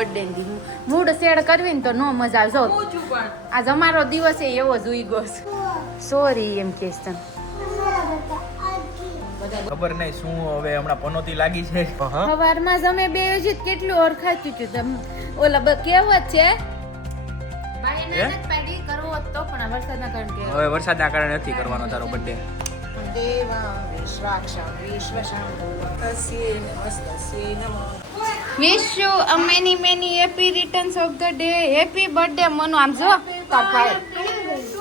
Birthday mood shade કરવી ને તો નો મજા આવે. જો હું છું પણ આજ અમારો દિવસ એ એવો જ ઉઈ સોરી એમ કેસ તને. ખબર નહીં શું હવે હમણાં પનોતી લાગી છે. સવારમાં જ અમે બે જ કેટલું ઓળખાતું હતું. તમે ઓલા કેવત છે તો પણ વરસાદના કારણે કે હવે વરસાદના કારણે નથી કરવાનો તારો બર્થડે દેવા વિશ્વાક્ષા વિશ્વશાંતસ્ય નમસ્તસ્ય નમઃ. Wish you a many many happy returns of the day happy birthday Manu આમ જો તાર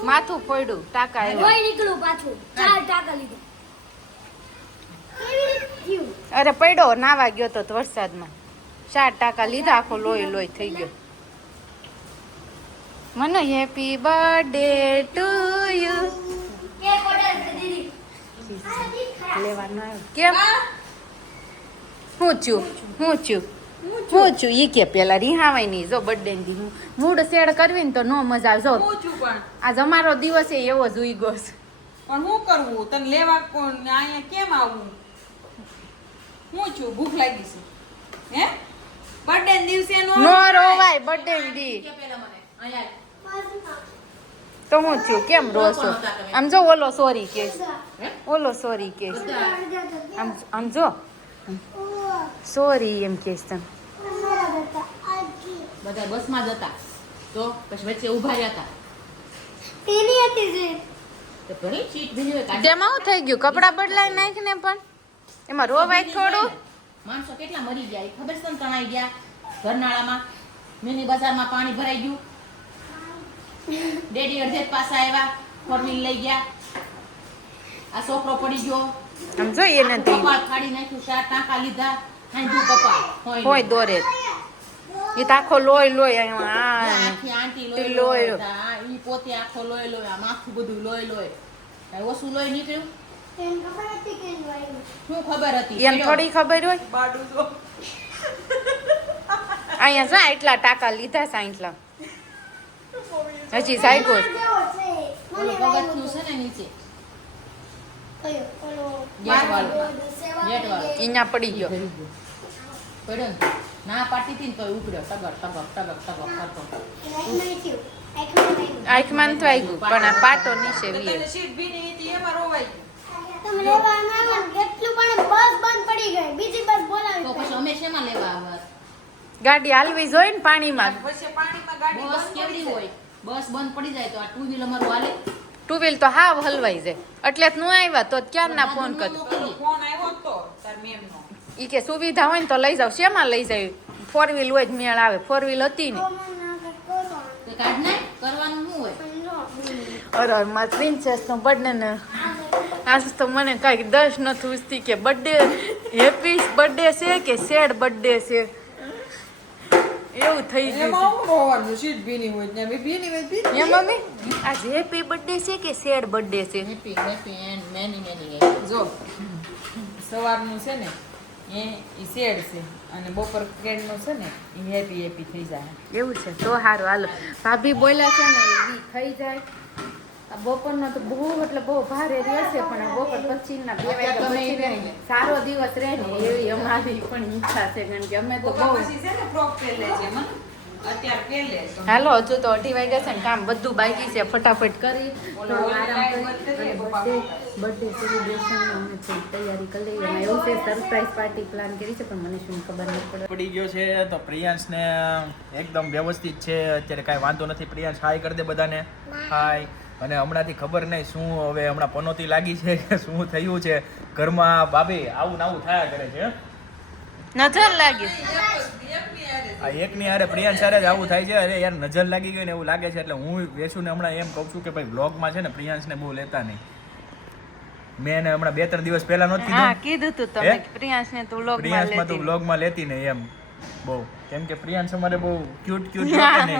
માથું ફોડ્યું ટાકા એ કોઈ નીકળું પાછું. ચાર ટાકા લીધા. અરે પડ્યો નાવા ગયો તો વરસાદમાં. ચાર ટાકા લીધા આખો લોહી લોહી થઈ ગયો. મને હેપી બર્થડે ટુ યુ. લેવાનો કેમ? હું છું હું છું. હું છું. ઈ કે પેલા રિહાવાય નહીં જો બર્થડે દી. મૂડ શેડ કરવી ને તો નો મજા આવે. જો હું છું પણ. આજ અમારો દિવસ એ એવો જ ઉઈ ગયો છે. પણ હું કરવું તને લેવા કોણ? ને અહીંયા કેમ આવું? હું છું. ભૂખ લાગી છે. હે? બર્થડે દિવસે નો નો રોવાય બર્થડે દી. તો હું છું. કેમ રોશો? આમ જો ઓલો સોરી કેસ ઓલો સોરી કેસ આમ આમ જો. સોરી એમ કેસ તને. બધા બસમાં જ હતા. તો પછી વચ્ચે ઊભા રહ્યા હતા. તેની હતી જે. તો ભલે સીટ ભીની હોય તેમાં શું થઈ ગયું? કપડાં બદલાઈ નાખીને પણ? એમાં રોવાય થોડું? માણસો કેટલા મરી ગયા એ ખબર છે તણાઈ ગયા? ઘરનાળામાં મિની બજારમાં પાણી ભરાઈ ગયું. ડેડી અડધે જ પાછા આવ્યા ફોર લઈ ગયા. આ છોકરો પડી ગયો. આમ જો એ નથી કપાળ ફાડી નાખ્યું ચાર ટાંકા લીધા. હાંજુ કપાળ. હોય દોરે. એ તો આખો લોહી લોહી આખી આંટી લોહી લોહી. ઈ પોતે આખો લોહી લોહી આમ આખું બધું લોહી લોહી કાંઈ ઓછું લોહી નીકળ્યું? તેને ખબર હતી કે એનું શું ખબર હતી? એમ થોડી ખબર હોય? બાડું જો. અહીંયા સા એટલા ટાકા લીધા સાઈઠલા હજી સાયકો ઓલો મને છે ને નીચે? કયો? ગેટ વાળો. ગેટ વાળો. અહીંયા પડી ગયો. પડ્યો ને ના પાડતી હતી ને તો ઉપડ્યો તગર તગર તગર તગર કરતો. નહીં આંખમાં નહીં. આંખમાં પણ આ પાટો નીચે તો વીએ. સીટ ભીની હતી એમાં રોવાઈ ગયું. લેવા આવ્યા કેટલું પણ બસ બંધ પડી ગઈ. બીજી બસ બોલાવી તો પછી અમે શેમાં લેવા આવ્યા? ગાડી હાલવી જોઈએ ને પાણીમાં. પછી પાણીમાં ગાડી બસ કેવડી હોય? બસ બંધ પડી જાય તો આ ટુ વ્હીલ અમારું હાલે? ટુ વ્હીલ તો હાવ હલવાઈ જાય. એટલે જ નું આવ્યા તો ક્યાં ના ફોન કર ફોન આવ્યો તો તાર મેમનો. ઈ કે સુવિધા હોય ને તો લઈ જાવ શેમાં લઈ જાય? ફોર વ્હીલ હોય જ મેળ આવે. ફોર વ્હીલ હતી ને. અરે અરે મારા પ્રિન્સેસ નો બર્થડે ને. આજ તો મને કાંઈક દસ નથી ઉસતી કે બર્થડે હેપી બર્થડે છે કે સેડ બર્થડે છે? એવું થઈ ગયું એમાં સીટ ભીની હોય ને એમ. ભીની હોય ભીની? છે. હે મમ્મી? આજ હેપી બર્થડે છે કે સેડ બર્થડે છે? Happy happy and many many જો સવારનું છે ને એ ઈ શેડ છે અને બપોર કેડનું છે ને એ હેપી હેપી થઈ જાય. એવું છે? તો સારું હાલો. ભાભી બોલ્યા છે ને એ થઈ જાય. આ બપોરનો તો બહુ એટલે બહુ ભારે રહેશે પણ બપોર પછીના બે વાગ્યા એ સારો દિવસ રહે ને એવી અમારી પણ ઈચ્છા છે કારણ કે અમે તો બહુ છે ને ફ્રોક છે હાલો હજુ તો અઢી વાગ્યા છે ને કામ બધું બાકી છે. ફટાફટ કરી. બર્થડે સેલિબ્રેશન અમે તૈયારી કરી લઈએ. એમાં એવું છે સરપ્રાઈઝ પાર્ટી પ્લાન કરી છે પણ મને શું ખબર નથી પડે પડી ગયો છે તો પ્રિયાંશને એકદમ વ્યવસ્થિત છે. અત્યારે કાંઈ વાંધો નથી. પ્રિયાંશ હાય કરી દે બધાને. હાય. અને હમણાંથી ખબર નહીં શું હવે હમણાં પનોતી લાગી છે કે શું થયું છે. ઘરમાં ભાભી આવું ને આવું થયા કરે છે નજર લાગી. આ એકની હારે પ્રિયાંશ હારે જ આવું થાય છે. અરે યાર નજર લાગી ગઈ ને એવું લાગે છે. એટલે હું વેચુને હમણાં એમ કહું છું કે ભાઈ બ્લોગમાં છે ને પ્રિયાંશને બહુ લેતા નહીં. મેં એને હમણાં બે ત્રણ દિવસ પહેલા નહોતું કીધું. કીધું તું તમે હે? પ્રિયાંશ ને તું લોગ પ્રિયાંશમાં તું બ્લોગમાં લેતી ને એમ. બહુ. કેમ કે પ્રિયાંશ અમારે બહુ ક્યુટ ક્યુટ લાગે ને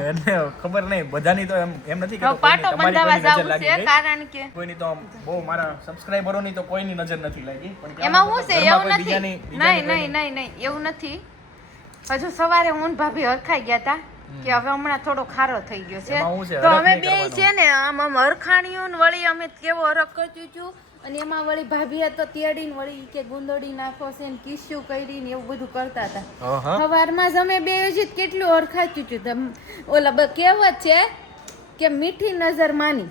એટલે ખબર નહીં બધાની તો એમ એમ નથી કે પાટો બંધાવા જવું છે કારણ કે કોઈની તો બહુ મારા સબસ્ક્રાઇબરોની તો કોઈની નજર નથી લાગી. પણ એમાં હું છે એવું નથી. નહીં નહીં નહીં નહીં એવું નથી. હજુ સવારે હું ભાભી હરખાઈ ગયા હતા કે હવે હમણાં થોડો ખારો થઈ ગયો છે? તો અમે બે છે ને આમ આમ હરખાણ્યું ને વળી અમે કેવો હરખ કરી છું અને એમાં વળી ભાભી તો તેડીને વળી કે ગુંદોડી નાખો છે ને કિસ્યું કરીને એવું બધું કરતા હતા. સવારમાં જ અમે બે જ કેટલું ઓળખાચ્યું હતું ઓલા બ- કહેવત છે કે મીઠી નજર માની.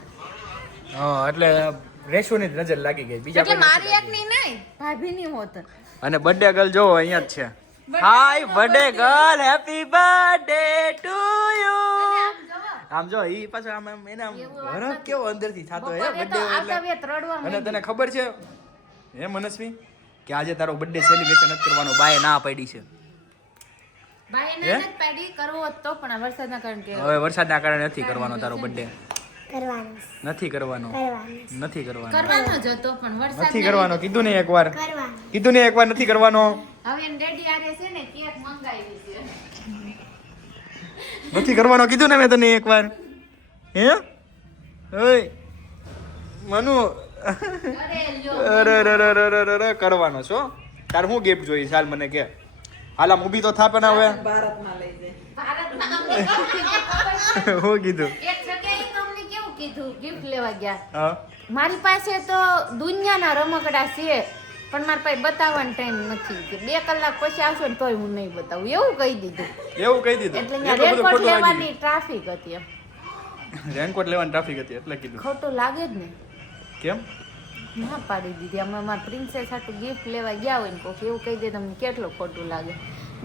હા એટલે રેશુની જ નજર લાગી ગઈ. બીજા એટલે મારી એકની નહીં? ભાભીની હોત અને બર્થડે ગર્લ જો અહીંયા જ છે. Hi birthday girl happy birthday to you આમ જો ઈ પાછો આમ આમ એને આમ હરખ કેવો અંદરથી થતો હે બર્થડે એટલે અને તને ખબર છે હે મનસ્વી કે આજે તારો બર્થડે સેલિબ્રેશન નથી કરવાનો બાય ના પાડી છે. ભાઈ હે? પાડી કરવો તો પણ વરસાદના કારણે કે હવે વરસાદના કારણે નથી કરવાનો તારો બર્થડે નથી કરવાનો. નથી કરવાનો. કરવાનો જ હતો પણ વરસાદ નથી કરવાનો કીધું ને એકવાર. વાર કીધું ને એકવાર નથી કરવાનો. હવે ડેડી આરે છે ને કેક મંગાવી છે. નથી કરવાનો કીધું ને મેં તને એકવાર. હે? ઓય. મનુ. અરે લ્યો અરે અરે અરે અરે અરે અરે કરવાનો છો. તાર હું ગિફ્ટ જોઈ હાલ મને કે. હાલ આમ ઊભી તો થાપે ને હવે. ભારતમાં લઈ જાય? હું કીધું? એક જગ્યાએ તમને કેવું કીધું? ગિફ્ટ લેવા ગયા. હા. મારી પાસે તો દુનિયાના રમકડા છે. પણ મારા પાસે બતાવવાનો ટાઈમ નથી. કે બે કલાક પછી આવશો ને તોય હું નહીં બતાવું. એવું કહી દીધું. એવું કહી દીધું. એટલે રેનકોટ લેવાની ટ્રાફિક હતી એમ. રેનકોટ લેવાની ટ્રાફિક હતી એટલે કીધું. ખોટું લાગે જ ને. કેમ? ના પાડી દીધી. અમે મારા પ્રિન્સેસ હાટું ગિફ્ટ લેવા ગયા હોય ને કોક એવું કહી દે તમને કેટલું ખોટું લાગે.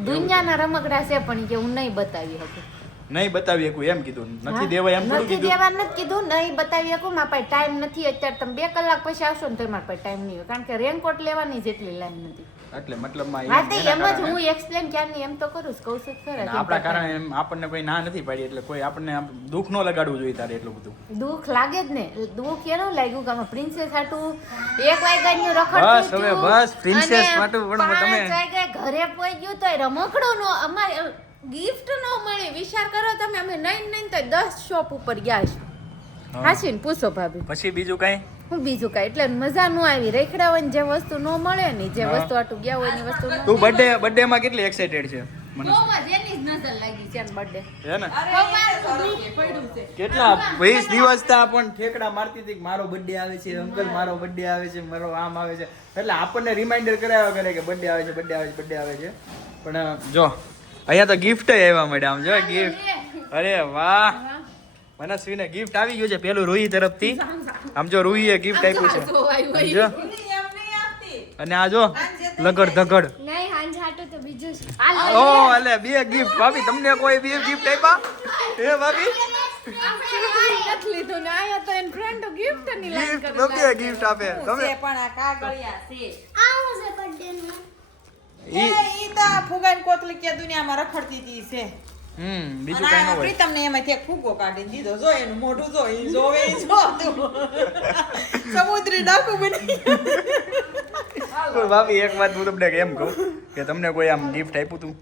દુનિયાના રમકડા છે પણ કે હું નહીં બતાવી શકું. નહીં બતાવી શકું એમ કીધું. નથી દેવાય એમ નથી દેવા નથી કીધું નહીં બતાવી શકું મારા પાસે ટાઈમ નથી અત્યારે તમે બે કલાક પછી આવશો ને તો મારા પાસે ટાઈમ નહીં હોય. કારણ કે રેનકોટ લેવાની જેટલી લાઈન નથી. એટલે મતલબમાં હા તે એમ જ હું એક્સપ્લેન ક્યારની એમ તો કરું છું ખરા અને આપણા કારણે એમ આપણને કોઈ ના નથી પાડી એટલે કોઈ આપણને દુઃખ ન લગાડવું જોઈએ તારે એટલું બધું. દુઃખ લાગે જ ને. દુઃખ એનું લાગ્યું કે આમાં પ્રિન્સેસ હાટું એક વાગ્યાનું બસ રખડતું હવે બસ, પ્રિન્સેસ હાટું પણ તમે- ઘરે પહોંચ્યું તો રમકડું નો અમારે ગિફ્ટ નો મળી વિચાર કરો તમે અમે નઈ નઈ તો દસ શોપ ઉપર ગયા છો. ને પૂછો ભાભી. પછી બીજું કઈ? હું બીજું કાંઈ એટલે મજા ન આવી રેખડાવાની જે વસ્તુ ન મળે ને જે વસ્તુ આટું ગયા હોય એની વસ્તુ ન તું બર્થડે બર્થડે માં કેટલી એક્સાઇટેડ છે? મને જ નજર લાગી છે બર્થડે હે ને? કેટલા? દિવસ તા પણ ઠેકડા મારતી હતી કે મારો બર્થડે આવે છે અંકલ મારો બર્થડે આવે છે મારો આમ આવે છે. એટલે આપણને રિમાઇન્ડર કરાવ્યા કરે કે બર્થડે આવે છે બર્થડે આવે છે બર્થડે આવે છે. પણ જો અહીંયા તો ગિફ્ટ આવ્યા મળ્યા આમ જો ગિફ્ટ અરે વાહ. મનસ્વીને ગિફ્ટ આવી ગયું છે પેલું રૂહી તરફથી. આમ જો રૂહીએ ગિફ્ટ આપ્યું છે. અને આ જો લગડ ધગડ. ઓ અલે બે ગિફ્ટ ભાભી તમને કોઈ બે ગિફ્ટ આપ્યા? એ ભાભી? નથી લીધું ને આયા તો એન ફ્રેન્ડ ગિફ્ટ આપે તમે પણ આ કાગળિયા છે. આવો છે બર્થડે નું. ઈ એ ઈ તો ફુગાઈન કોતલી કે દુનિયામાં રખડતી હતી છે. હમ બીજું કાઈ ન હોય. પ્રીતમને એમાંથી એક ફુગો કાઢી દીધો. જો એનું મોઢું જો ઈ જોવે ઈ જો સમુદ્રી ડાકુ બની પણ ભાભી એક વાત હું તમને એમ કહું કે તમને કોઈ આમ ગિફ્ટ આપ્યું તું?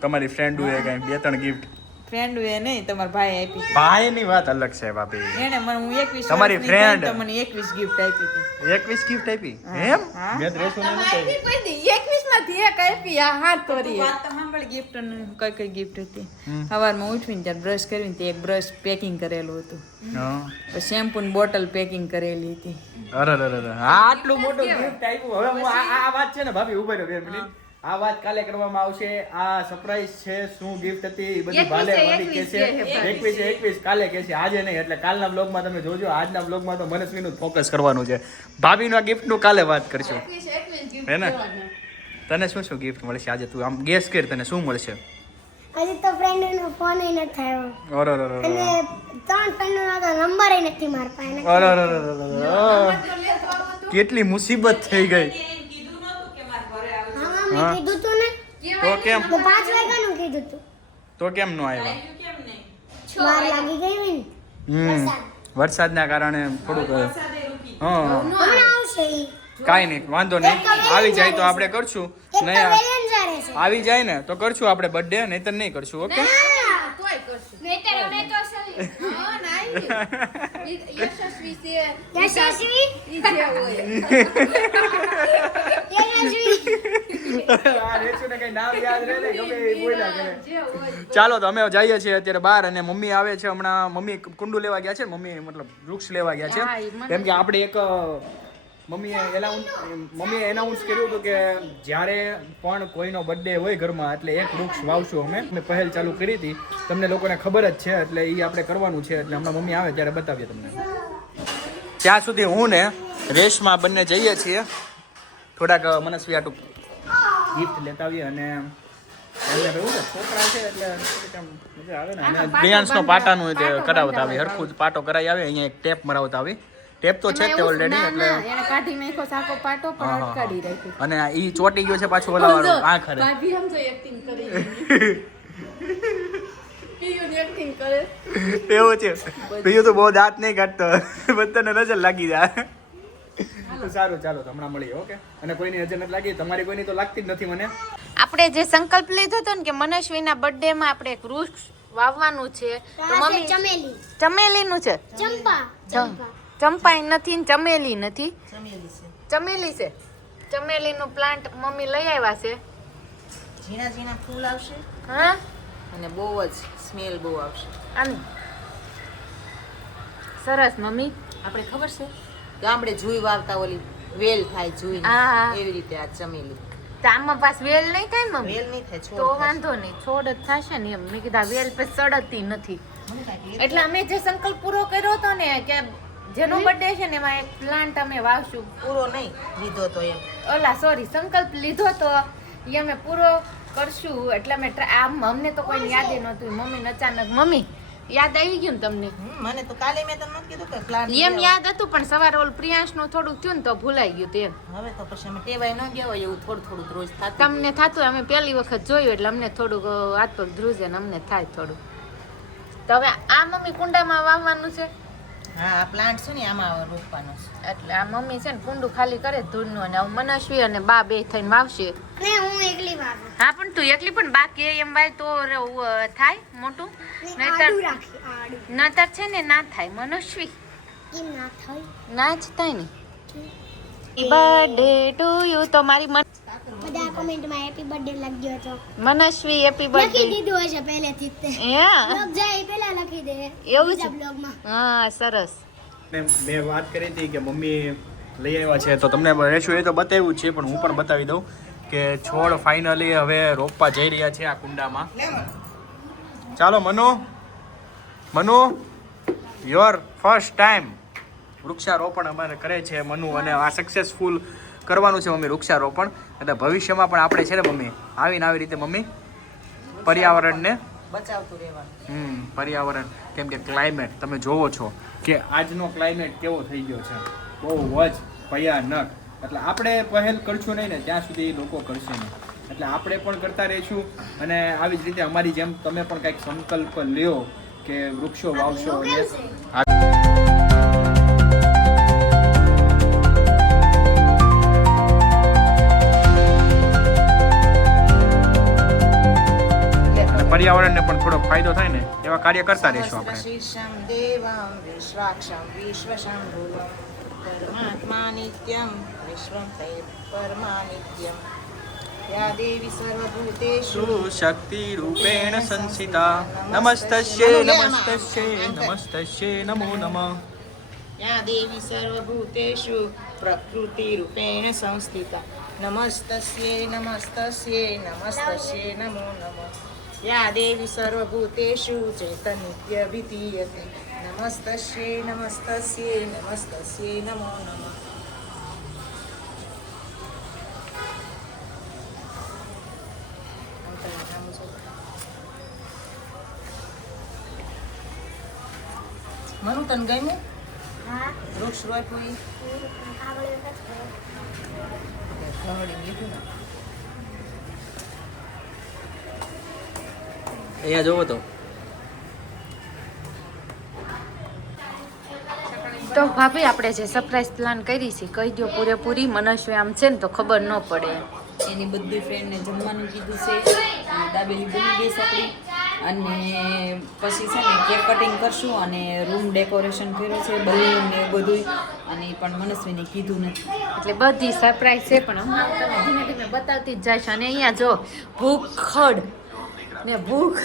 તમારી ફ્રેન્ડ હોય કઈ બે ત્રણ ગિફ્ટ ફ્રેન્ડ એ નહીં તમારા ભાઈ આપી ભાઈ ની વાત અલગ છે ભાભી એને મને હું એકવીસ તમારી ફ્રેન્ડ તો મને એકવીસ ગિફ્ટ આપી હતી. એકવીસ ગિફ્ટ આપી? એમ? મે મેં તો ને નથી આપી. આપી કોઈ દી? 21 માંથી એક આપી આ હાથ તું તોરી વાત તો સાંભળ ગિફ્ટ ને કઈ કઈ ગિફ્ટ હતી. હમ. સવારમાં ઉઠીને ત્યારે બ્રશ કરીને તે એક બ્રશ પેકિંગ કરેલું હતું. હા. શેમ્પૂ ની બોટલ પેકિંગ કરેલી હતી. અરે અરે અરે. આટલું મોટું ગિફ્ટ આપ્યું. હવે હું આ આ વાત છે ને ભાભી ઊભો રહ્યો બે મિનિટ. આ વાત કાલે કરવામાં આવશે. આ સરપ્રાઈઝ છે શું ગિફ્ટ હતી એ બધી ભાલે ભાભી કે છે. એકવીસ એકવીસ કાલે કે છે. આજે નહીં એટલે કાલના બ્લોગમાં તમે જોજો. આજના બ્લોગમાં તો મનસ્વીનું ફોકસ કરવાનું છે. ભાભીના ગિફ્ટનું કાલે વાત કરશું. હે ને? તને શું શું ગિફ્ટ મળશે આજે તું? આમ ગેસ કર તને શું મળશે? આજે તો ફ્રેન્ડનો ફોન નથી થયો અરે અરે અરે અને ત્રણ ફ્રેન્ડનો તો નંબર નથી મારા પાસે અરે અરે. કેટલી મુસીબત થઈ ગઈ. હા? કીધું તું ને? તો કેમ તો પાંચ વાગ્યાનું કીધું તું. તો કેમ નો આવ્યા? બાર લાગી ગઈ ને? હમ. વરસાદના કારણે થોડુંક હા હમણાં આવશે. કાંઈ નહીં વાંધો નહીં. આવી જાય તો આપણે કરશું. નહીં આવી જાય ને તો કરશું આપણે બર્થડે નહીતર નહીં કરશું ઓકે? કરશું. યશસ્વી છે હોય ચાલો તો અમે જઈએ છીએ અત્યારે બહાર અને મમ્મી આવે છે હમણાં. મમ્મી કુંડુ લેવા ગયા છે મમ્મી મતલબ વૃક્ષ લેવા ગયા છે. કેમ કે આપણે એક મમ્મીએ એનાઉન્સ મમ્મીએ એનાઉન્સ કર્યું હતું કે જ્યારે પણ કોઈનો બર્થડે હોય ઘરમાં એટલે એક વૃક્ષ વાવશું અમે. અમે પહેલ ચાલુ કરી હતી. તમને લોકોને ખબર જ છે એટલે એ આપણે કરવાનું છે એટલે હમણાં મમ્મી આવે ત્યારે બતાવીએ તમને. ત્યાં સુધી હું ને રેશમાં બંને જઈએ છીએ. થોડાક મનસ્વી આટું ગિફ્ટ લેતા આવીએ અને પાટાનું કરાવતા આવે હરખું પાટો કરાવી આવે અહીંયા એક ટેપ મરાવતા આવી. ટેપ તો છે તે ઓલરેડી એટલે એને કાઢી નાખ્યો સાકો પાટો પણ અટકાડી રાખ્યો. અને ઈ ચોટી ગયો છે પાછો ઓલા વાળો આ ખરે. ભાભી સમજો એક્ટિંગ કરી પીયુની એક્ટિંગ કરે. એવું છે. બીજું તો બહુ દાંત નહીં કાઢતો. બધાને નજર લાગી જાય. સારું ચાલો તો હમણાં મળીએ ઓકે? અને કોઈની નજર નથી લાગી તમારી કોઈની તો લાગતી જ નથી મને. આપણે જે સંકલ્પ લીધો હતો ને કે મનસ્વીના બર્થડે માં આપણે એક વૃક્ષ વાવવાનું છે તો મમ્મી ચમેલી. ચમેલીનું છે? ચંપા. ચંપા. ચંપાઈ નથી ને ચમેલી નથી. ચમેલી છે. ચમેલી ચમેલીનું પ્લાન્ટ મમ્મી લઈ આવ્યા છે. ઝીણા ઝીણા ફૂલ આવશે હા? અને બહુ જ સ્મેલ બહુ આવશે. આમ. સરસ મમ્મી. આપણે ખબર છે? ગામડે જુઈ વાવતા ઓલી વેલ થાય જુઈ. એવી રીતે આ ચમેલી. આમાં પાસ વેલ નહીં થાય મમ્મી? વેલ નહીં થાય તો વાંધો નહીં છોડ જ થશે ને એમ. મેં કીધા વેલ પછી સડતી નથી. એટલે અમે જે સંકલ્પ પૂરો કર્યો હતો ને કે જેનો બર્થડે છે ને એમાં એક પ્લાન્ટ અમે વાવશું. પૂરો નહીં લીધો તો એમ. ઓલા સોરી સંકલ્પ લીધો તો એ અમે પૂરો કરશું. એટલે અમે આમ અમને તો કોઈ યાદ નહોતું. મમ્મી અચાનક મમ્મી યાદ આવી ગયું ને તમને? મને તો કાલે મેં તમને કીધું કે પ્લાન એમ યાદ હતું પણ સવારે ઓલ પ્રિયાંશનું થોડુંક થયું ને તો ભૂલાઈ ગયું તેમ. હવે તો પછી અમે ટેવાય ન ગયા હોય એવું થોડું થોડું રોજ થાય તમને થતું અમે પહેલી વખત જોયું એટલે અમને થોડુંક હાથ પગ ધ્રુજે ને અમને થાય થોડું તો હવે આ મમ્મી કુંડામાં વાવવાનું છે? હા પ્લાન્ટ છે ને આમાં રોપવાનો છે. એટલે આ મમ્મી છે ને કુંડું ખાલી કરે ધૂળનું અને હું મનસ્વી અને બા બે થઈને વાવશે. ને હું એકલી વાવું. હા પણ તું એકલી પણ બાકી એમ વાય તો થાય મોટું. નતર નતર નહીતર નહીતર છે ને ના થાય મનસ્વી કેમ ના થાય? ના જ થાય ને. બર્થડે ટુ યુ તો મારી મન- બધા કોમેન્ટમાં હેપી બર્થડે લખ્યો હતો મનસ્વી હેપી લખી દીધું હશે પહેલેથી જ તે. હા બ્લોગ જાય પહેલા લખી દે એવું છે? બ્લોગમાં હા સરસ. મેં મેં વાત કરી હતી કે મમ્મી લઈ આવ્યા છે તો તમને રેશું એ તો બતાવ્યું છે પણ હું પણ બતાવી દઉં કે છોડ ફાઇનલી હવે રોપવા જઈ રહ્યા છે આ કુંડામાં. ચાલો Manu. Manu your first time વૃક્ષારોપણ અમારે કરે છે મનુ અને આ સક્સેસફુલ કરવાનું છે મમ્મી વૃક્ષારોપણ. એટલે ભવિષ્યમાં પણ આપણે છે ને મમ્મી આવીને આવી રીતે મમ્મી પર્યાવરણને બચાવતું રહેવાનું. હમ પર્યાવરણ કેમ કે ક્લાઇમેટ તમે જોવો છો કે આજનો ક્લાઇમેટ કેવો થઈ ગયો છે. બહુ જ ભયાનક. એટલે આપણે પહેલ કરશું નહીં ને ત્યાં સુધી લોકો કરશે નહીં. એટલે આપણે પણ કરતા રહીશું અને આવી જ રીતે અમારી જેમ તમે પણ કંઈક સંકલ્પ લ્યો કે વૃક્ષો વાવશો અને પર્યાવરણને પણ થોડો ફાયદો થાય ને એવા કાર્ય કરતા રહીશું આપણે. શક્તિ રૂપેણ સંસિતા. નમસ્તસ્યે નમસ્તસ્યે નમસ્તસ્યે નમો નમઃ. યા દેવી સર્વભૂતેષુ પ્રકૃતિરૂપેણ સંસ્થિતા. નમસ્તસ્યે નમસ્તસ્યે નમસ્તસ્યે નમો નમઃ. યા દેવી સર્વભૂતેષુ ચૈતન્ય વિધીયતે નમસ્તસ્યે નમસ્તસ્યે નમસ્તસ્યે નમો નમઃ મનુ તને ગમ્યું વૃક્ષ રોપ્યું. ઘડી લીધું ને અહીંયા જોવો તો. તો ભાભી આપણે જે સરપ્રાઈઝ પ્લાન કરી છે કહી દો પૂરેપૂરી. મનસ્વી આમ છે ને તો ખબર ન પડે. એની બધી ફ્રેન્ડને જમવાનું કીધું છે. અને દાબેલી બની ગઈ છે આપણી. અને પછી છે ને કેક કટિંગ કરશું અને રૂમ ડેકોરેશન કર્યું છે બલૂન ને એવું બધું અને એ પણ મનસ્વીને કીધું નથી. એટલે બધી સરપ્રાઈઝ છે પણ હમણાં તમે ધીમે ધીમે બતાવતી જ જઈશ અને અહીંયા જો ભૂખ ખડ ને ભૂખ.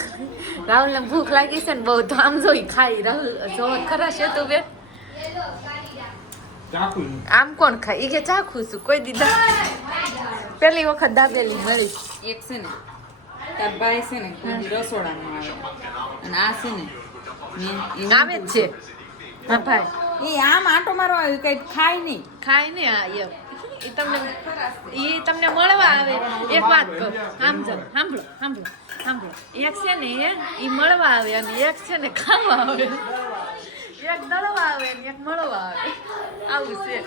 રાહુલને ભૂખ લાગી છે ને બહુ તો આમ જોઈ ખાઈ. રાહુલ જો ખરા છે તું બે આમ કોણ ખાય? ઈ કે ચાખું છું. કોઈ દીધા પેલી વખત દાબેલી મળી. એક છે ને તાર ભાઈ છે ને રસોડામાં આવે. અને આ છે ને આવે જ છે. હા ભાઈ. એ આમ આંટો મારો આવ્યો કઈ ખાય નહીં. ખાય નહીં આ એમ ઈ તમને ઈ તમને મળવા આવે. એક વાત કહું. સાંભળો સાંભળો સાંભળો. સાંભળો. એક છે ને એ મળવા આવે અને એક છે ને ખાવા આવે. એક દળવા આવે ને એક મળવા આવે. આવું છે.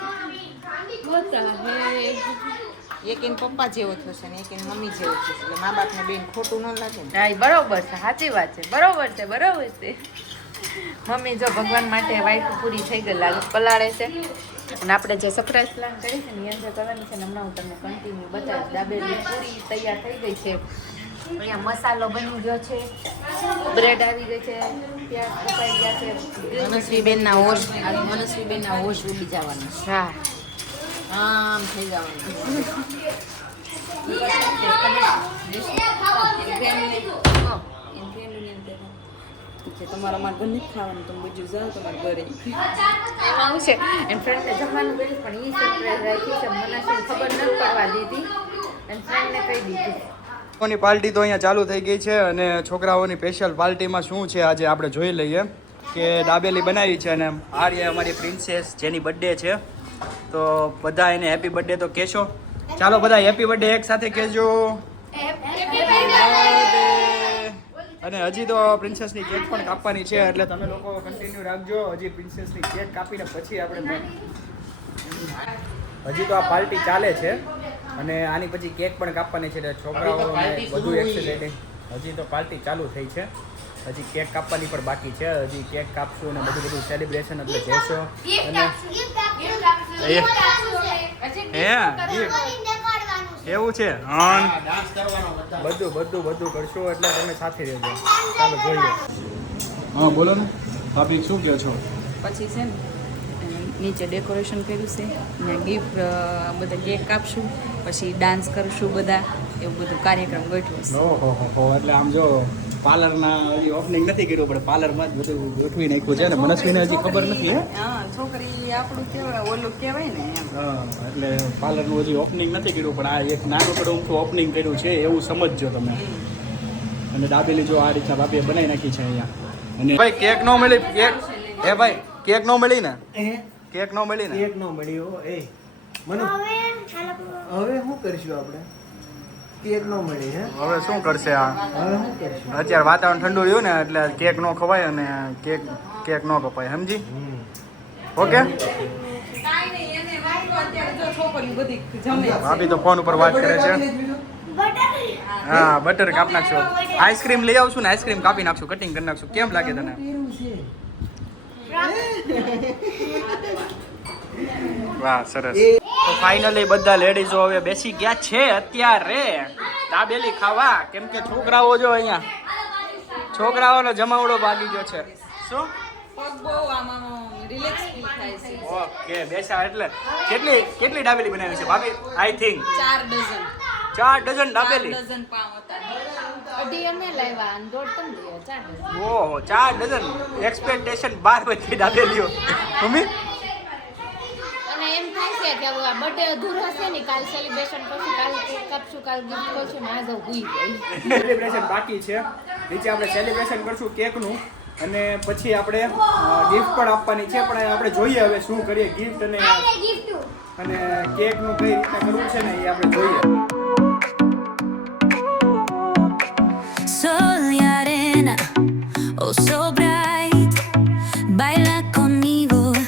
હોતા હે. એક એન પપ્પા જેવો થશે ને એક એન મમ્મી જેવો થશે. એટલે મા બાપને બેન ખોટું ન લાગે ને. હા બરોબર છે. સાચી વાત છે. બરોબર છે બરોબર છે. મમ્મી જો ભગવાન માટે વાઈફ પૂરી થઈ ગઈ લાલુ પલાળે છે. અને આપણે જે સરપ્રાઈઝ પ્લાન કરી છે ને એ અંદર કરવાની છે ને હમણાં હું તમને કન્ટિન્યુ બતાવીશ. દાબેલી પૂરી તૈયાર થઈ ગઈ છે. અહીંયા મસાલો બની ગયો છે. બ્રેડ આવી ગઈ છે. ત્યાં કપાઈ ગયા છે. મનસ્વીબેનના હોશ મનસ્વીબેનના હોશ ઉડી જવાના. હા. આમ થઈ જવાનું. તમારા મારે ઘર નથી ખાવાનું તમે બીજું જાઓ તમારે ઘરે. એમાં હું છે. એમ ફ્રેન્ડને જમવાનું કર્યું પણ એ સરપ્રાઈઝ રાખી છે. મને ખબર ન પડવા દીધી. એમ ફ્રેન્ડને કહી દીધું. ની પાર્ટી તો અહીંયા ચાલુ થઈ ગઈ છે અને છોકરાઓની સ્પેશિયલ પાર્ટીમાં શું છે આજે આપણે જોઈ લઈએ કે દાબેલી બનાવી છે અને આર્ય અમારી પ્રિન્સેસ જેની બર્થડે છે. તો બધા એને હેપી બર્થડે તો કહેશો. ચાલો બધા હેપી બર્થડે એક સાથે કહેજો. અને હજી તો પ્રિન્સેસની કેક પણ કાપવાની છે એટલે તમે લોકો કન્ટિન્યુ રાખજો. હજી પ્રિન્સેસની કેક કાપીને પછી આપણે હજી તો આ પાર્ટી ચાલે છે. અને આની પછી કેક પણ કાપવાની છે એટલે છોકરાઓને વધુ એક્સાઇટેડ હજી તો પાર્ટી ચાલુ થઈ છે. હજી કેક કાપવાની પણ બાકી છે. હજી કેક કાપશું અને બધું બધું સેલિબ્રેશન એટલે જોશો અને હે એવું છે? બધું. બધું બધું કરશું એટલે તમે સાથે રહેજો. ચાલો જોઈએ હા બોલો ને. ભાભી શું કહો છો? પછી છે ને નીચે ડેકોરેશન કર્યું છે. ને ગિફ્ટ બધા કેક કાપશું. પછી ડાન્સ કરશું બધા. એવું બધું કાર્યક્રમ ગોઠવું છે ઓહો હો હો એટલે આમ જો પાર્લરના હજી ઓપનિંગ નથી કર્યું પણ પાર્લરમાં જ બધું ગોઠવી નાખ્યું છે ને? મનસ્વીને હજી ખબર નથી હા? છોકરી આપણું કહેવાય ઓલું કહેવાય ને એટલે પાર્લરનું હજી ઓપનિંગ નથી કર્યું પણ આ એક નાનકડું ઊંચું ઓપનિંગ કર્યું છે એવું સમજજો તમે. અને દાબેલી જો આ રીતના બાપીએ બનાવી નાખી છે અહીંયા. અને ભાઈ કેક નો મળી કેક એ ભાઈ કેક નો મળી ને? કેક નો મળી ને? કેક નો મળ્યો એ. મને હવે શું કરશું આપણે? કેક નો મળી હે? હવે શું કરશે આ? હવે શું કરશું? અત્યારે વાતાવરણ ઠંડુ રહ્યું ને એટલે કેક નો ખવાય અને કેક કેક નો કપાય સમજી? ઓકે? કાંઈ નહીં એને વાંધો અત્યારે જો છોકરીઓ બધી જમે છે. ભાભી તો ફોન ઉપર વાત કરે છે. હા બટર કાપ નાખશો. આઈસ્ક્રીમ લઈ આવશું ને આઈસ્ક્રીમ કાપી નાખશું કટિંગ કરી નાખશું. કેમ લાગે તને? વાહ સરસ. ફાઇનલી બધા લેડીઝો હવે બેસી ગયા છે અત્યારે. દાબેલી ખાવા. કેમ કે છોકરાઓ જો અહીંયા. છોકરાઓનો જમાવડો ભાગી ગયો છે. શું? ઓકે બેસા એટલે. કેટલી કેટલી દાબેલી બનાવી છે ભાભી? આઈ થિંક ચાર ડઝન ચાર ડઝન ચાર દાબેલી. ડઝન પાવ હતા. અઢી અમે લાવ્યા અને દોઢ તમે ચાર ડઝન. ઓહો ચાર ડઝન એક્સપેક્ટેશન બાર વચ્ચે દાબેલીઓ. મમ્મી? અને એમ થાય છે કે આ બર્થડે અધૂરો હશે ને કાલ સેલિબ્રેશન કરશું કાલ કેક કાપશું કાલ ગિફ્ટ કરશું ને આજે હુઈ ગઈ. સેલિબ્રેશન બાકી છે. નીચે આપણે સેલિબ્રેશન કરશું કેકનું અને પછી આપણે ગિફ્ટ પણ આપવાની છે પણ આપણે જોઈએ હવે શું કરીએ ગિફ્ટ અને અને કેકનું કઈ રીતે કરવું છે ને એ આપણે જોઈએ. oh soy